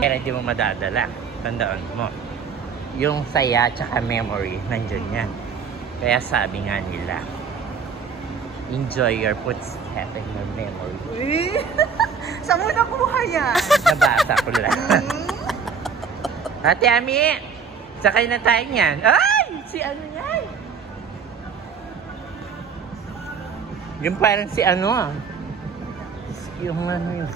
Pero di mo madadala. Tandaan mo. Yung saya tsaka memory, nandyan yan. Kaya sabi nga nila, enjoy your footstep and your memory. Saan mo nakuha yan? Nabasa ko lang. Ate Ami, sakay na tayo niyan. Ay! Si ano yan? Yung parang si ano ah. Yung ano yun.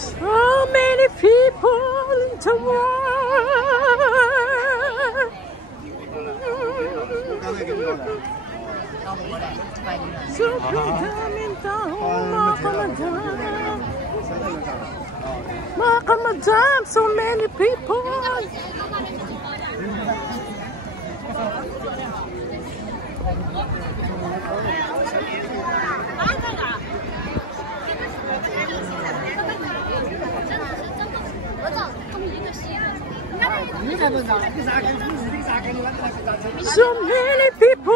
So many people in the world. So Makamadam, so many people. So many people.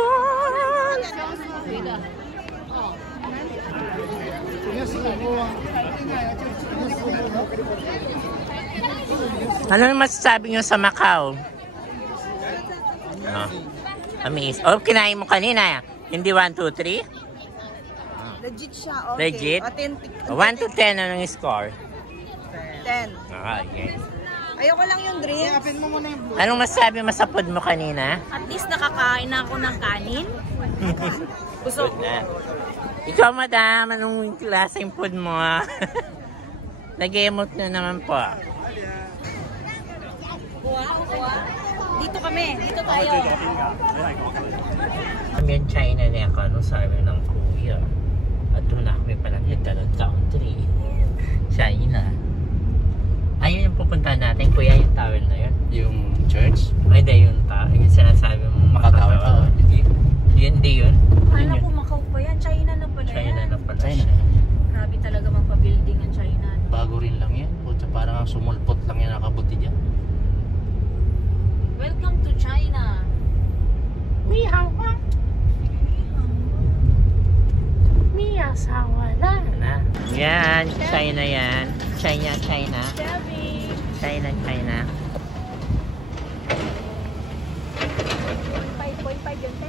Ano yung masasabi nyo sa Macau? Oh, amazing. Oh, kinain mo kanina. Hindi 1, 2, 3? Legit siya, okay. Legit? Authentic. 1 to 10, anong score? 10. Ah, yes. Ayoko lang yung drinks. Anong masasabi mo sa food mo kanina? At least nakakain na ako ng kanin. Busog na. Ikaw, madam, anong klaseng food mo? Nag-emote na naman po. Dito kami. Dito tayo. Kami yung China niya ako, ano sabi ng kuya. At doon na kami palang yung dalawang country. China. Ayun yung pupunta natin, kuya, yung tower na yun. Yung church? Ay, hindi yun ta. Yung sinasabi mo Makatawa. Hindi yun. Kala ko Macau pa yan. China na pala China yan. na pala. China. Grabe talaga magpa-building ang China. Bago rin lang yan. Puta, parang sumulpot lang yan nakabuti dyan. Welcome to China. Mihawa. Miyasawala na. Yan, China yan. China. China. 5.5 yun, te.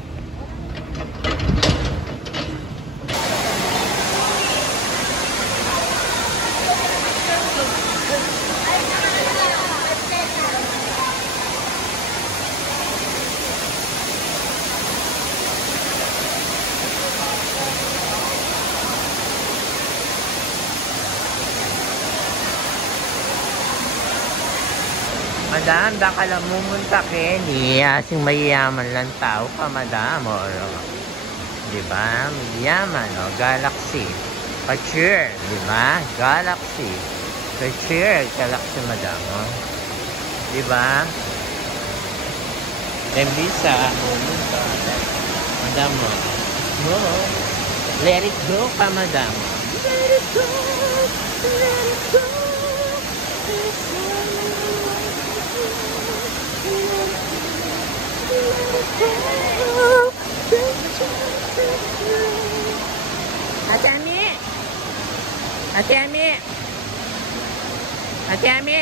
Madam, baka lang mumuntakin. Asing mayayaman lang tao ka, madam. O, diba? Mayaman, o. Galaxy. Pa-cheer, diba? Galaxy. Pa-cheer, Galaxy, madam, o. Diba? Dembisa. Madam, o. Go. Let it go ka, madam. Let it go. Let it go. Ate Ami! Ate Ami! Ate Ami!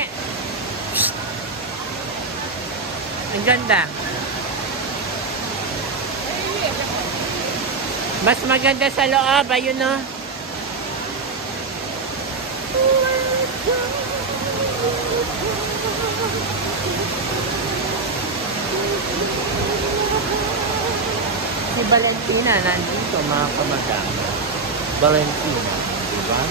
Ang ganda. Mas maganda sa loob, ayun no? Si Valentina nandito, mga kamadam. Valentina, diba?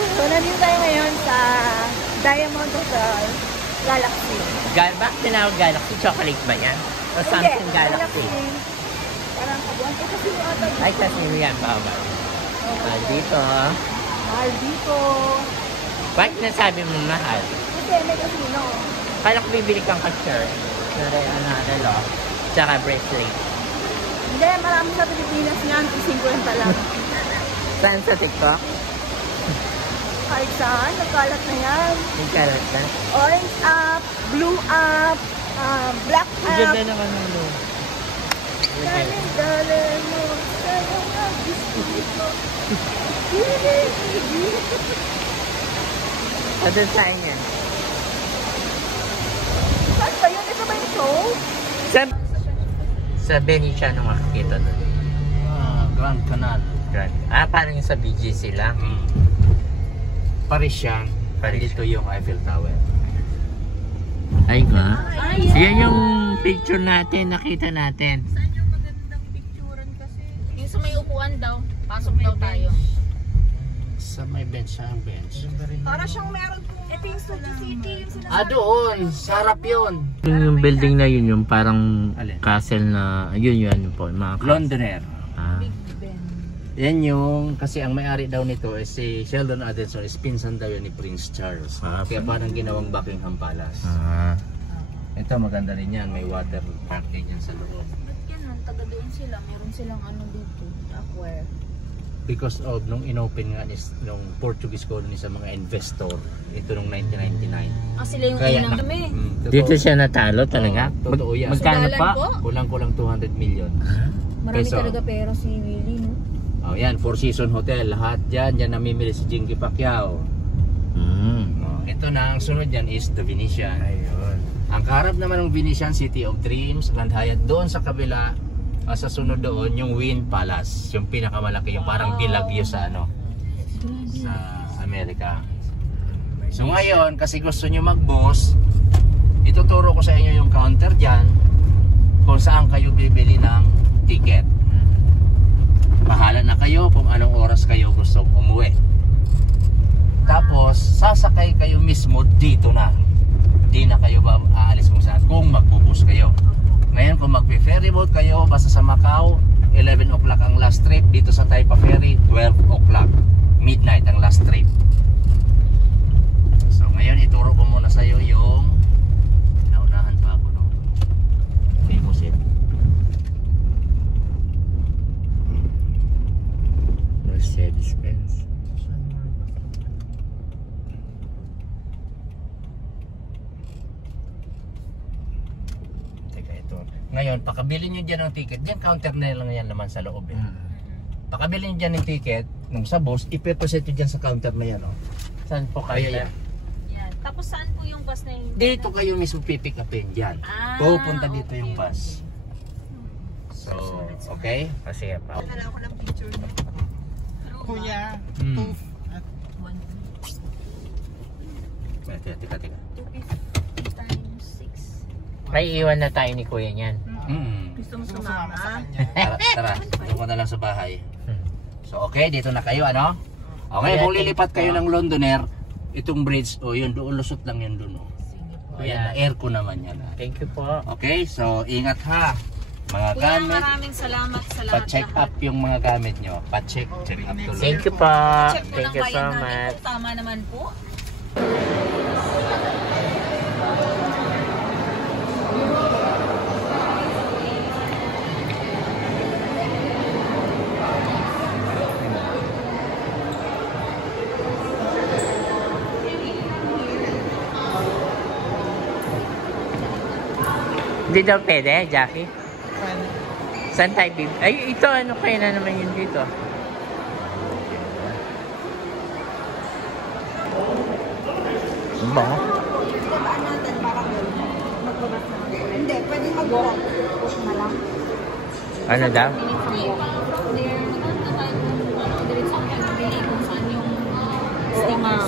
So, nandito tayo ngayon sa Diamond Hotel Galaxy. Bakit tinawag Galaxy? Chocolate ba yan? O something Galaxy? Parang kabuhan ko kasi yung ata. Ay, kasi yan, baba. Dito, Mahal dito. Bakit nasabi mo mahal? Kasi may casino. Kala ko bibili kang ka-shirt. Relo. Tsaka bracelet. Hindi, marami sa Pilipinas yan. 50 lang. Saan sa TikTok? Kahit saan, nagkalat na yan. May kalat na. Orange up, blue up, black up. Ganda naman ng look. Dali mo, sa'yo nga gusto ko. Ano saan yan? Saan ba yun? Ito ba yung show? Sa Benicia nung makikita doon. Grand Canal. Parang yung sa BGC lang. Paris yan. Paris. Dito yung Eiffel Tower. Ay ba? Yan yung picture natin, nakita natin. Saan yung magandang picturean kasi? Yung sa may upuan daw. Pasok daw tayo. Sa may bench siya ang bench. Para siyang meron po. Ito yung Studio City, yung sinasabi. Doon! Sarap yun! Yung building na yun, yung parang Alin? castle na, yun po, mga castle. Londoner. Ah. Yan yung, kasi ang may-ari daw nito is si Sheldon Adelson, is pinsan daw yun ni Prince Charles. Kaya parang ginawang Buckingham Palace. Ito maganda rin yan, may water park din yan sa loob. Ba't ganun? Taga doon sila. Meron silang ano dito. Aquare. Because of nung inopen nga is nung Portuguese colony sa mga investor, ito nung 1999. Sila yung Kaya unang kami. Dito siya natalo talaga? Totoo yan. Magkano Sa pa? dalan po? Kulang-kulang 200 million. Marami Peso. talaga pera si Willie, no? Oh, yan, Four Seasons Hotel, lahat yan namimili si Jinky Pacquiao. Ito na, ang sunod yan is The Venetian. Ayun. Ang kaharap naman ng Venetian, City of Dreams, Grand Hyatt. Doon sa kabila, sa sunod doon, yung Wynn Palace. Yung pinakamalaki, yung parang Bellagio sa sa Amerika. So ngayon, kasi gusto nyo mag-boss, ituturo ko sa inyo yung counter dyan kung saan kayo bibili ng ticket. Bahala na kayo kung anong oras kayo gusto umuwi. Tapos, sasakay kayo mismo dito na. Di na kayo aalis kung saan, kung magbubus kayo. Ngayon, kung magpe-ferry boat kayo, basta sa Macau, 11 o'clock ang last trip. Dito sa Taipa Ferry, 12 o'clock. Midnight ang last trip. So, ngayon, ituro ko muna sa'yo yung naunahan pa ako, no? Limousine. Mercedes-Benz. Teka, ito. Ngayon, pakabili nyo dyan ng ticket. Diyan counter na lang yan naman sa loob. Pakabili nyo dyan ng ticket, nung sa bus, ipeposet nyo dyan sa counter na yan. Oh. Saan po kayo? Ayan. Yan. Tapos saan po yung bus na yun? Dito kayo mismo pipick upin dyan. Pupunta dito yung bus. So, okay? Kasi pa. Kala ko ng picture niya. Kuya, Teka. 250 times 6. Ay, iwan na tayo ni Kuya niyan. Gusto mo sumama? Tara, doon ko na lang sa bahay. So, okay, dito na kayo, ano? Okay, kung lilipat kayo ng Londoner, itong bridge, yun, doon lusot lang yun doon. Ayan, aircon naman yan. Thank you po. Okay, so ingat ha. Mga Kuya, gamit, maraming salamat sa lahat. pa-check up yung mga gamit nyo. Pa-check up tuloy. Thank you po. Check mo Thank lang you so bayad namin much. kung tama naman po. Hindi daw pwede, Jackie? Saan tayo bib... Ay, ito, ano kaya na naman yun dito? Ang bango. Babaan natin parang magbabas na. Hindi, pwede mag-walk. Na lang. Ano daw? From there, nagpunta tayo diretso ang pagbili kung saan yung stickers.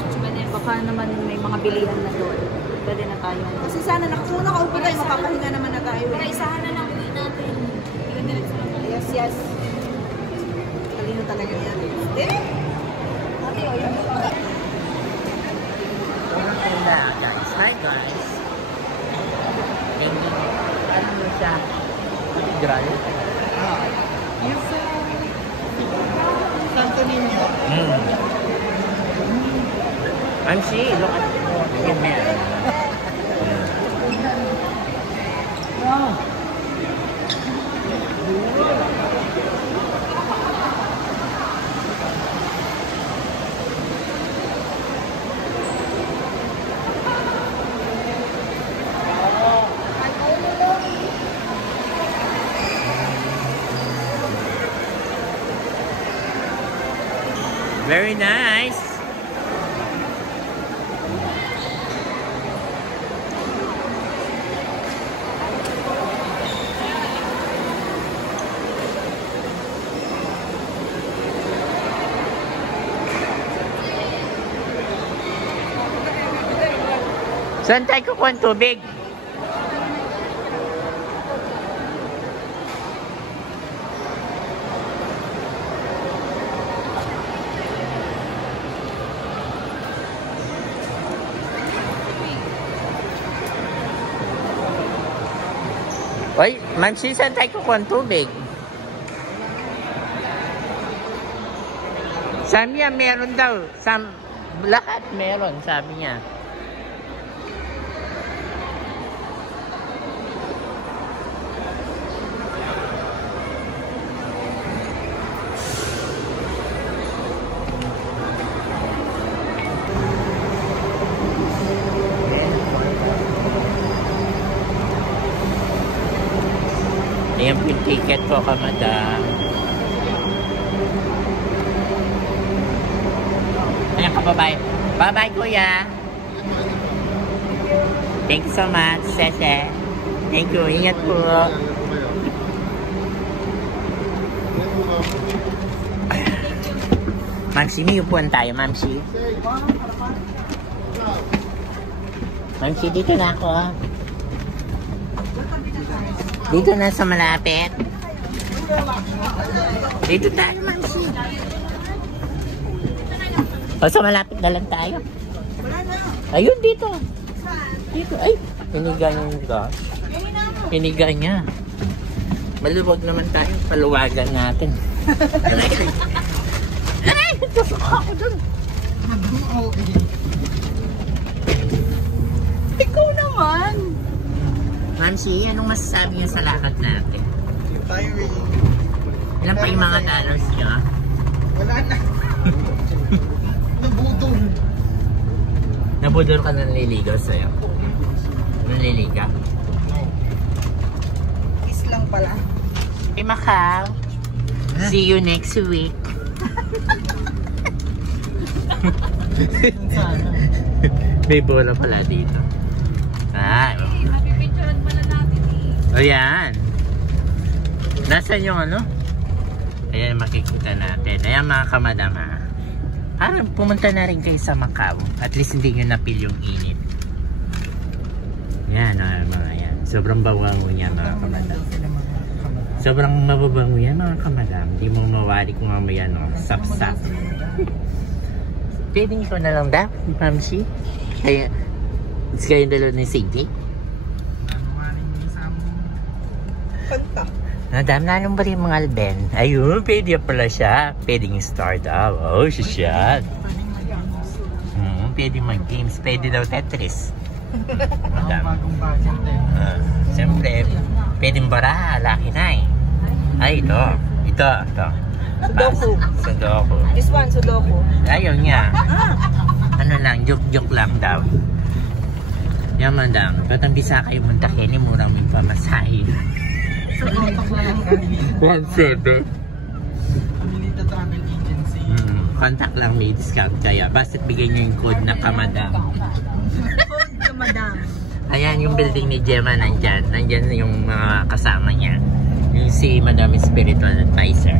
Baka naman may mga bilihan na doon. Pwede na tayo. Kasi sana kung nakaupo tayo, mapapahinga naman na tayo. Para isahan na lang uwi natin. Diretso lang. Yes, yes. Talino talaga yan. Eh? Ate, o yun. Ganda, guys. Hi, guys. Ganda. Ano mo siya? Cathedral? Yung sa Santo Niño. Mamsi, look at the meron. Very nice. Saan tayo kukuha ng tubig? Oy, Mamsi, saan tayo kukuha ng tubig? Sabi niya, meron daw. Lahat meron, sabi niya. Ayan po yung ticket ko, kamadam. Ayan ka, bye-bye. Bye-bye, kuya. Thank you so much, Sese. Thank you. Ingat po. Mamsi, may upuan tayo, Mamsi. Mamsi, dito na ako. Dito na sa malapit. Dito tayo, Mamsi. O, sa malapit na lang tayo. Ayun, dito. Dito. Ay, hiniga niya yung gas. Hiniga niya. Maluwag naman tayo. Paluwagan natin. Ay, tusok ako dun. Ikaw naman. Mamsi, anong masasabi niyo sa lakad natin? Tiring. Ilan pa yung mga dollars niyo? Wala na. Nabudol. Nabudol ka na naliligaw sa'yo? Naliligaw? Kiss lang pala. Hey, Macau. See you next week. May bola pala dito. Ah, Mapipicturean pala natin eh. ayan. Nasaan yung ano? Ayan, makikita natin. Ayan, mga kamadam, ha. Parang pumunta na rin kayo sa Macau. At least hindi nyo napil yung init. Ayan, mga yan. Sobrang bawango niya, mga kamadam. Sobrang mababango yan, mga kamadam. Hindi mo mawari kung mamaya, no? Sap-sap. Pwedeng ikaw na lang daw, Mamsi. Kaya, kayo dalawa ni Siggy. Kanta. Nadam na nung ba rin mga Alben? Ayun, pwede pala siya. Pwedeng star daw. Oh, siya. Pwede mag-games. Pwede daw Tetris. Madam. Siyempre, pwedeng bara. Laki na eh. Ay, ito. Ito. Sudoku. Sudoku. This one, Sudoku. Ayaw niya. Ano lang, joke-joke lang daw. Yan, madam. Patambisa kayo muntakin. Murang may pamasahe. 1.7. Amelita Travel Agency. Contact lang, may discount kaya. Basta't bigay niyo yung code na kamadam. Code ka, madam. Ayan, yung building ni Gemma nandyan. Nandyan yung mga kasama niya. Yung si Madam Spiritual Advisor.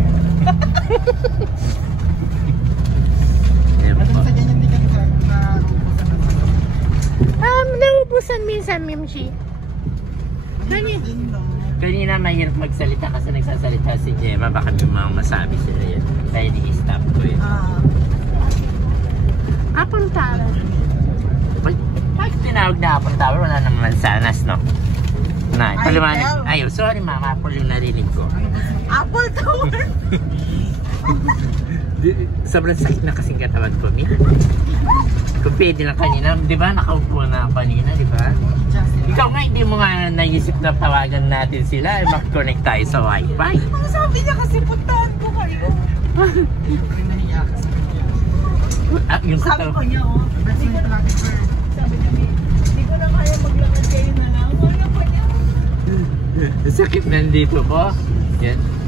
Ano sa ganyan hindi ka naubusan ng Naubusan minsan, Mimchi. Kanina mahirap magsalita kasi nagsasalita si Gemma. Baka may mga masabi sila yan. Kaya di-stop ko yun. Apple Tower. Bakit tinawag na Apple Tower? Wala naman sanas, no? Na, paliwanag. Ay, sorry mama. Apple yung narinig ko. Apple Tower. Sobrang sakit na kasing katawan ko. pwede lang kanina. Di ba? Nakaupo na kanina, di ba? Ikaw nga, hindi mo nga naisip na tawagan natin sila. Mag-connect tayo sa wifi. Ang sabi niya kasi puntahan ko kayo. Yung nahiya ka sa kanya. Yung Sabi sa ko niya, oh. Best friend lang ni Fer. Sabi niya, hindi ko na kaya maglakad kayo na lang. Wala pa niya. sakit nandito po. Yan.